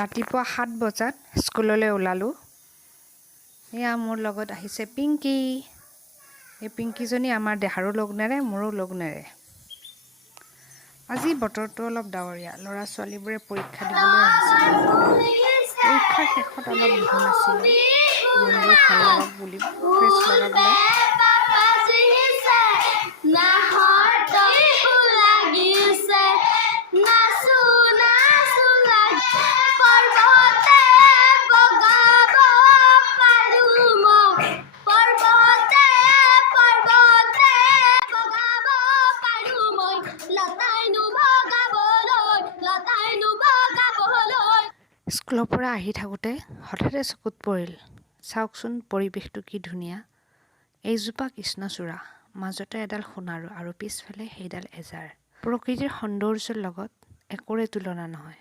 ৰাতিপুৱা 7 বজাত স্কুললৈ ওলালোঁ। এয়া মোৰ লগত আহিছে পিংকি। এই পিংকিজনী আমাৰ দেহাৰো লগ নেৰে, মোৰো লগ নেৰে। আজি বতৰটো অলপ ডাৱৰীয়া। ল'ৰা ছোৱালীবোৰে পৰীক্ষা দিবলৈ আহিছে। পৰীক্ষাৰ শেষত অলপ বিহু নাচিলে, মনবোৰ ভাল লাগক বুলি, ফ্ৰেছ লগাবলৈ। স্কুলৰ পৰা আহি থাকোঁতে হঠাতে চকুত পৰিল, চাওকচোন পৰিৱেশটো কি ধুনীয়া। এইজোপা কৃষ্ণচূড়া, মাজতে এডাল সোণাৰু আৰু পিছফালে সেইডাল এজাৰ। প্ৰকৃতিৰ সৌন্দৰ্যৰ লগত একোৰে তুলনা নহয়।